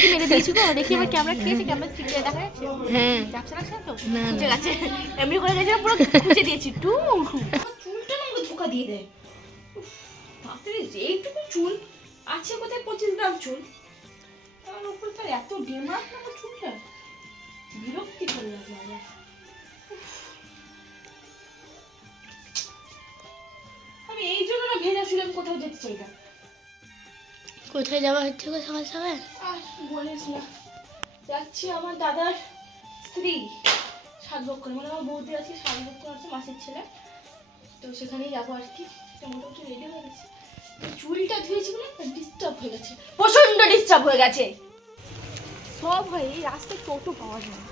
কি মেরে দিয়েছি গো? দেখি আমার ক্যামেরা খেয়েছে, ক্যামেরা ঠিক দেখা যাচ্ছে? হ্যাঁ যাচ্ছে না তো? না খুঁজে গেছে। এমনি করে গেছে পুরো খুঁজে দিয়েছি। চুলটা না আমাকে ধোকা দিয়ে দেয়। তাড়াতাড়ি এইটুকু চুল আছে কোথায় 25 গ্রাম চুল। তার উপর তার এত ডেমাক না আমার চুলটা। বিরক্তি করে লাগে আমার। আমি এই জন্য না ভেজা চুলে আমি কোথাও যেতে চাই না। কোথায় যাওয়া হচ্ছে গো সকাল সকাল? আর বলিস না, যাচ্ছি আমার দাদার স্ত্রী সাতবক্ষর, মানে আমার বৌদি আছে সাতবক্ষর আছে মাসির ছেলে, তো সেখানেই যাবো আর কি। তো মোটামুটি রেডি হয়ে গেছে, চুলটা ধুয়েছি বলে ডিস্টার্ব হয়ে গেছে, প্রচন্ড ডিস্টার্ব হয়ে গেছে সব। হয় এই রাস্তায় টোটো পাওয়া যায় না,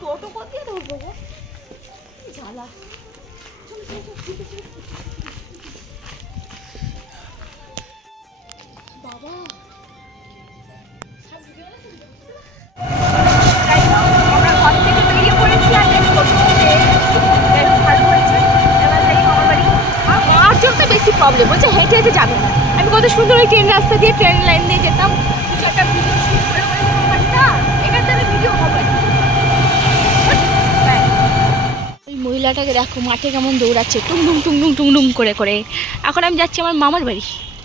টোটো কোথায় ধরবো গো, জ্বালা। বাবা আমরা ঘর থেকে বেরিয়ে পড়েছি আর ভালো হয়েছে। এবার যাই আমার বাড়ি। আর মার জন্য বেশি প্রবলেম হচ্ছে, হেঁটে হেঁটে যাবে না। আমি কত সুন্দর ওই ট্রেন রাস্তা দিয়ে ট্রেন লাইন দিয়ে যেতাম, একটা ভিডিও শুট করে না এখান থেকে ভিডিও হবে। ওই মহিলাটাকে দেখো মাঠে কেমন দৌড়াচ্ছে টুংডুং টুংডুং টুংডুং করে করে। এখন আমি যাচ্ছি আমার মামার বাড়ি।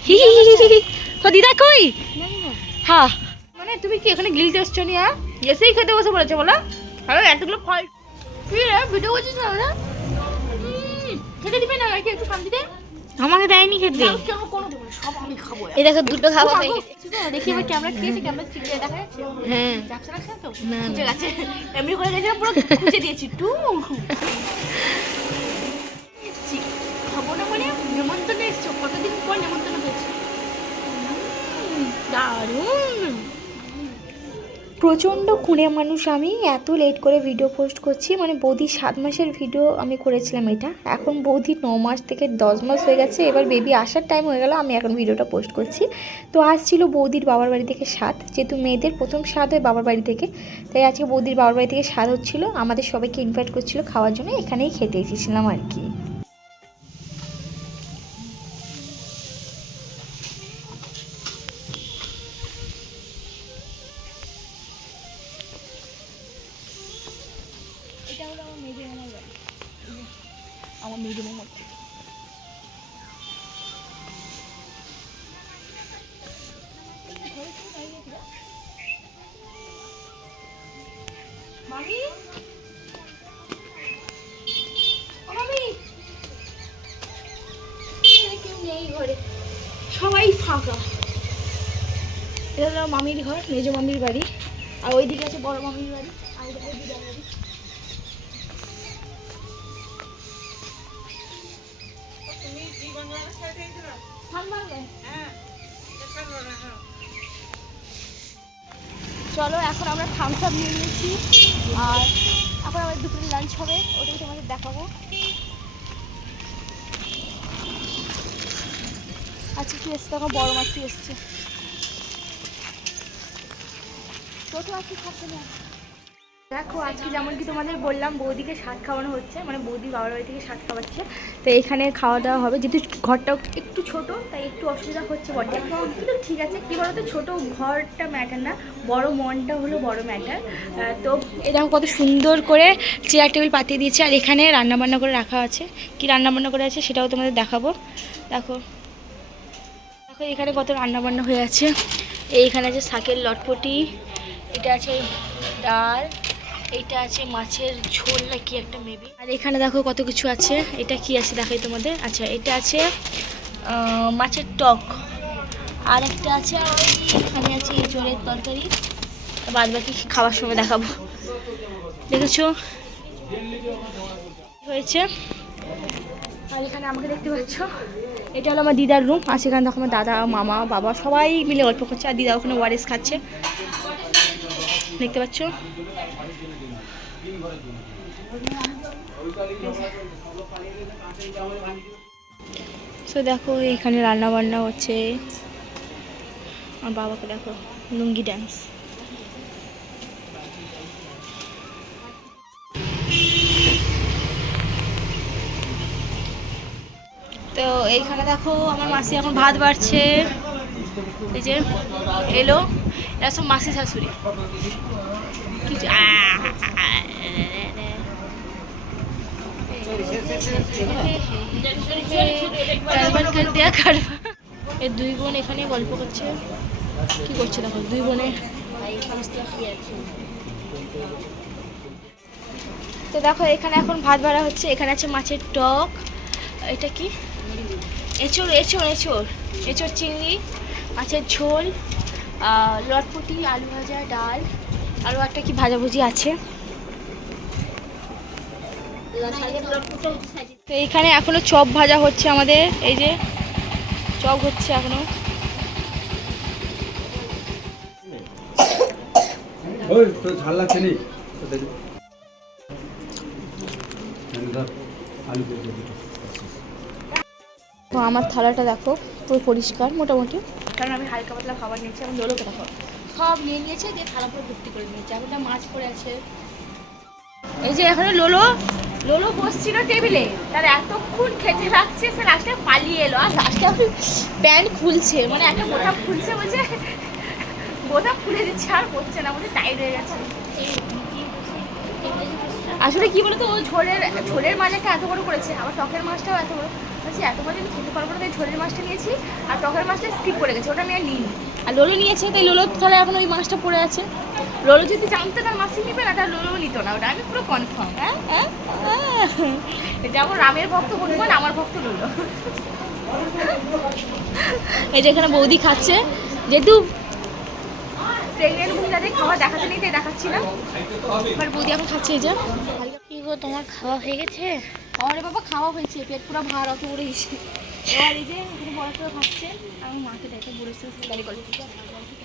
হি হি হি হি হি। তো দিদা কই? হ্যাঁ মানে তুমি কি এখানে গিলতে এসছো নি? হ্যাঁ এসেই খেতে বসে পড়েছে বলো। আরে এতগুলো ফল কি রে ভিডিও করছিস না ওরা? খেতে দিবে না নাকি একটু শান্তিতে? আমাকে দেয়নি খেতে। কেন কোনো দেবো না, সব আমি খাবো। এই দেখো দুটো খাওয়া হয়ে গেছে। দেখি আমার ক্যামেরা খেয়েছে, ক্যামেরা ঠিক দেখা যাচ্ছে? হ্যাঁ যাচ্ছে না তো? না খুঁজে গেছে, এমনি করে গেছে পুরো খুঁজে দিয়েছি খাবো না মানে নেমন্তন্ন এসছো, কতদিন পর নেমন্তন্ন হয়েছে। দারুণ। প্রচণ্ড কুঁড়ে মানুষ আমি, এত লেট করে ভিডিও পোস্ট করছি। মানে বৌদির 7 মাসের ভিডিও আমি করেছিলাম এটা, এখন বৌদির 9 মাস থেকে 10 মাস হয়ে গেছে, এবার বেবি আসার টাইম হয়ে গেল, আমি এখন ভিডিওটা পোস্ট করছি। তো আজ ছিল বৌদির বাবার বাড়ি থেকে স্বাদ, যেহেতু মেয়েদের প্রথম স্বাদ হয় বাবার বাড়ি থেকে, তাই আজকে বৌদির বাবার বাড়ি থেকে স্বাদ হচ্ছিলো, আমাদের সবাইকে ইনভাইট করছিল খাওয়ার জন্য, এখানেই খেতে এসেছিলাম আর কি। এটা হলো আমার মেজে মামার বাড়ি, আমার মেজে মামার বাড়ি। মামি ও মামি, কেউ নেই ঘরে, সবাই ফাঁকা। এটা হলো মামির ঘর, মেজো মামির বাড়ি, আর ওইদিকে আছে বড় মামির বাড়ি, আর এদিকে দিদার বাড়ি। চলো এখন আমরা থামস আপ নিয়ে নিয়েছি, আর এখন আমাদের দুপুরে লাঞ্চ হবে, ওটাই তোমাদের দেখাবো। আচ্ছা কি এসছে, তখন বড় মাছই এসছে, ছোটো আজকে খাচ্ছে না। দেখো আজকে যেমন কি তোমাদের বললাম বৌদিকে শাক খাওয়ানো হচ্ছে, মানে বৌদি বাবার বাড়ি থেকে শাক খাওয়াচ্ছে, তো এখানে খাওয়া দাওয়া হবে। যেহেতু ঘরটাও একটু ছোট তাই একটু অসুবিধা হচ্ছে বটে, কিন্তু ঠিক আছে। কী বলো তো, ছোটো ঘরটা ম্যাটার না, বড় মনটা হলো বড় ম্যাটার। তো এই দেখো কত সুন্দর করে চেয়ার টেবিল পাতিয়ে দিয়েছে, আর এখানে রান্নাবান্না করে রাখা আছে। কি রান্নাবান্না করে আছে সেটাও তোমাদের দেখাবো। দেখো দেখো এখানে কত রান্নাবান্না হয়ে আছে। এইখানে আছে শাকের লটপটি, এটা আছে ডাল, এইটা আছে মাছের ঝোল না কি একটা মেবি, আর এখানে দেখো কত কিছু আছে। এটা কি আছে দেখাই তোমাদের। আচ্ছা এটা আছে মাছের টক, আর একটা আছে এখানে আছে এঁচোড়ের তরকারি, বাদ বাকি খাওয়ার সময় দেখাবো। দেখেছো হয়েছে। আর এখানে আমাকে দেখতে পাচ্ছ, এটা হলো আমার দিদার রুম, আর সেখানে দেখো আমার দাদা মামা বাবা সবাই মিলে গল্প করছে, আর দিদা ওখানে ওয়ারেস খাচ্ছে, দেখতে পাচ্ছ। তো দেখো এখানে রান্না বান্না হচ্ছে, আর বাবাকে দেখো লুঙ্গি ডান্স। তো এইখানে দেখো আমার মাসি এখন ভাত বাড়ছে, এই যে এলো। এরা সব মাসি শাশুড়ি কিছু কারবার কর দেয়া কারবার। এই দুই বোন এখানে গল্প করছে, কি করছে দেখো দুই বোনে। তো দেখো এখানে এখন ভাত বাড়া হচ্ছে, এখানে আছে মাছের টক, এটা কি এঁচড় এঁচড় এঁচড় এঁচড় চিংড়ি, মাছের ঝোল, লটপটি, আলু ভাজা, ডাল, আরও একটা কি ভাজাভুজি আছে। তো এইখানে এখনো চপ ভাজা হচ্ছে আমাদের, এই যে চপ হচ্ছে এখনো। ঝাল লাগছে নি তো আমার থালাটা দেখো পুরো পরিষ্কার মোটামুটি, কারণ আমি হালকা পাতলা খাবার নিয়েছি। আমি লোলোকে দেখো সব নিয়ে নিয়েছে, দিয়ে থালা পুরো ভর্তি করে নিয়েছে। এখন মাছ পড়ে আছে। এই যে এখানে লোলো লোলো বসছিল টেবিলে, তার এতক্ষণ খেতে রাখছে, সে লাস্টে পালিয়ে এলো। আর লাস্টে আপনি প্যান্ট খুলছে, মানে একটা বোটা খুলছে, বলছে বোটা খুলে দিচ্ছে, আর পড়ছে না, বলছে টাইট হয়ে গেছে। আসলে কি বলতো, ও ঝোলের মাছটা এত বড় করেছে, আবার টকের মাছটাও এত বড়। বলছি এত বড় আমি খেতে পারবো না, তাই ঝোলের মাছটা নিয়েছি, আর টকের মাছটা স্কিপ করে গেছে, ওটা আমি আর নিইনি। আর লোলো নিয়েছে, তাই লোলো তাহলে এখন ওই মাছটা পড়ে আছে। লোলো যদি জানতো না মাছই নিবে না, তাহলে লোলোও নিত না, ওটা আমি পুরো কনফার্ম। হ্যাঁ যেমন রামের ভক্ত হনুমান, আমার ভক্ত লোলো। এই যে এখানে বৌদি খাচ্ছে, যেহেতু প্রেগনেন্ট মহিলাদের খাবার দেখাতে নেই তাই দেখাচ্ছি না, এবার বৌদি এখন খাচ্ছে। এই যে কি গো, তোমার খাওয়া হয়ে গেছে? আরে বাবা খাওয়া হয়েছে, পেট পুরো ভার অত বড় গেছে। এবার এই যে এখানে বড় করে খাচ্ছে, আমি মাকে দেখে বলেছি গাড়ি গল্প।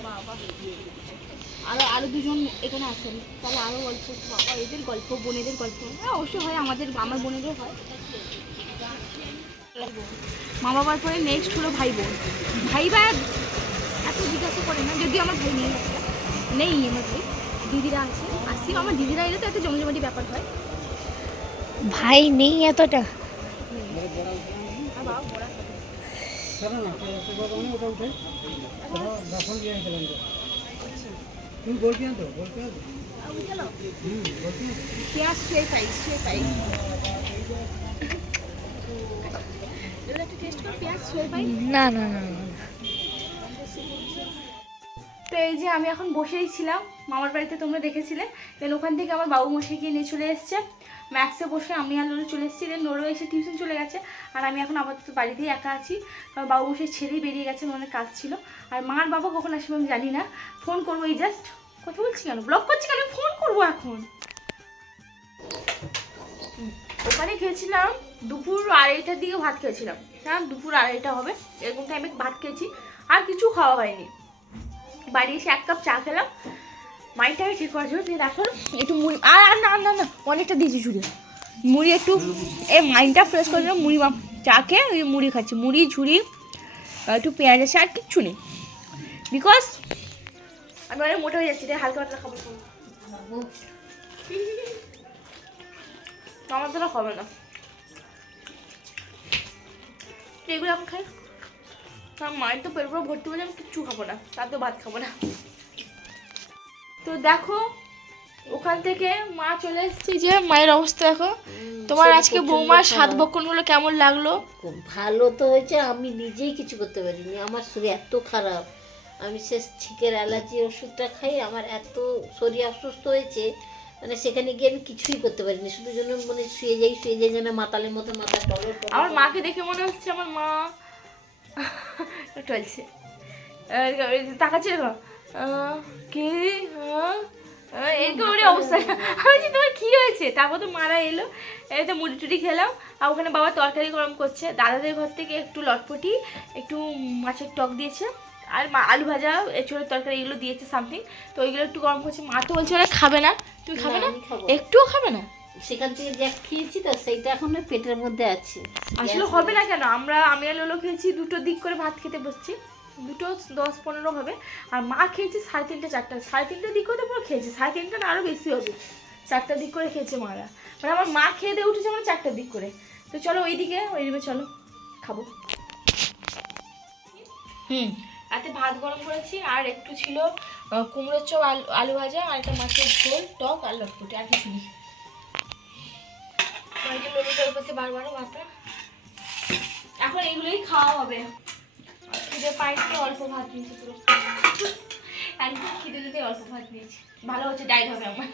বাবা আরও দুজন এখানে আসেন, তাহলে আরও গল্প, বাবা এদের গল্প, বোনেদের গল্প। হ্যাঁ অবশ্যই হয়, আমার বোনেরও হয়। মা বাবার পরে নেক্সট হলো ভাই বোন। ভাই ভাই এত জিজ্ঞাসা করে না, যদিও আমার ভাই নেই, আমার ভাই, দিদিরা আছে, আসি আমার দিদিরা এলে তো একটা জমজমাটি ব্যাপার হয়। ভাই নেই এতটা? পেঁয়াজ শুয়ে পাই না না না না। তো এই যে আমি এখন বসেই ছিলাম মামার বাড়িতে, তোমরা দেখেছিলে। দেন ওখান থেকে আমার বাবু মশাইকে নিয়ে চলে এসছে, ম্যাক্সে বসে আমি আর লোলো চলে এসেছি। দেন লোলো এসে টিউশন চলে গেছে, আর আমি এখন আপাতত বাড়িতেই একা আছি, কারণ বাবু মশাই ছেড়েই বেরিয়ে গেছে, অনেক কাজ ছিল। আর মার বাবা কখন আসবে আমি জানি না, ফোন করবো। এই জাস্ট কথা বলছি কেন, ব্লগ করছি কেন, ফোন করবো এখন। ওখানে খেয়েছিলাম দুপুর 2:30টার দিকে ভাত খেয়েছিলাম, হ্যাঁ দুপুর 2:30 হবে এরকম টাইমে ভাত খেয়েছি, আর কিছু খাওয়া হয়নি। বাড়ি এসে 1 কাপ চা খেলাম, মাইন্ডটাকে ঠিক করার জন্য। দেখো একটু মুড়ি, আর না না না অনেকটা দিয়েছি ঝুড়ি মুড়ি, একটু এই মাইন্ডটা ফ্রেশ করার জন্য মুড়ি চা খেয়ে ওই মুড়ি খাচ্ছি, মুড়ি ঝুড়ি একটু পেঁয়াজ আছে, আর কিচ্ছু নেই, বিকজ আমি অনেক মোটা হয়ে যাচ্ছি, তাই হালকা পাতলা খাবার খাবো। আমার দ্বারা হবে না, এগুলো আমি খাই। আমার মায়ের তো পেট পুরো ভর্তি বলে আমি কিচ্ছু খাবো না, তার তো ভাত খাবো না। তো দেখো ওখান থেকে মা চলে এসেছি, যে মায়ের অবস্থা দেখো। তোমার আজকে বৌমার 7 বক্ষণগুলো কেমন লাগলো? খুব ভালো তো হয়েছে, আমি নিজেই কিছু করতে পারিনি, আমার শরীর এত খারাপ। আমি সে ছিকের অ্যালার্জি ওষুধটা খাই, আমার এত শরীর অসুস্থ হয়েছে, মানে সেখানে গিয়ে আমি কিছুই করতে পারিনি, শুধু জন্য মানে শুয়ে যাই যেন মাতালের মতো মাথা টলর। আমার মাকে দেখে মনে হচ্ছে আমার মা টলছে, তাকাচ্ছে দেখো কি এরকম ওর অবস্থা। আমি বলছি তোমার কী হয়েছে? তারপর তো মারা এলো, এই তো মুড়ি টুড়ি খেলাম, আর ওখানে বাবা তরকারি গরম করছে। দাদাদের ঘর থেকে একটু লটপটি, একটু মাছের টক দিয়েছে, আর আলু ভাজা, এঁচড়ের তরকারি এগুলো দিয়েছে সামথিং, তো ওইগুলো একটু গরম করছে। মা তো বলছে ওরা খাবে না, তুমি খাবে না? একটুও খাবে না? সেখান থেকে যা খেয়েছি তো সেইটা এখন পেটের মধ্যে আছে। আসলে হবে না কেন, আমি আর লোলো খেয়েছি 2টোর দিক করে ভাত খেতে বসছি, 2টো 10-15 হবে, আর মা খেয়েছে 3:30 4টা, 3:30টার দিক করে তো পুরো খেয়েছে, 3:30টা না আরও বেশি হবে, 4টার দিক করে খেয়েছে মারা। মানে আমার মা খেয়ে দিয়ে উঠেছে মানে 4টার দিক করে। তো চলো ওইদিকে চলো খাবো। রাতে ভাত গরম করেছি আর একটু ছিল কুমড়োর চপ, আলু ভাজা আর একটা মাছের ঝোল, টক আর লটপটি, আর কিছু নেই। ললিটার পাশে বারবার ভাতটা, এখন এইগুলোই খাওয়া হবে। খিদে পাইতে অল্প ভাত নিয়েছি পুরো, একদম খিদে যদি অল্প ভাত নিয়েছি, ভালো হচ্ছে, ডায়েট হবে আমার।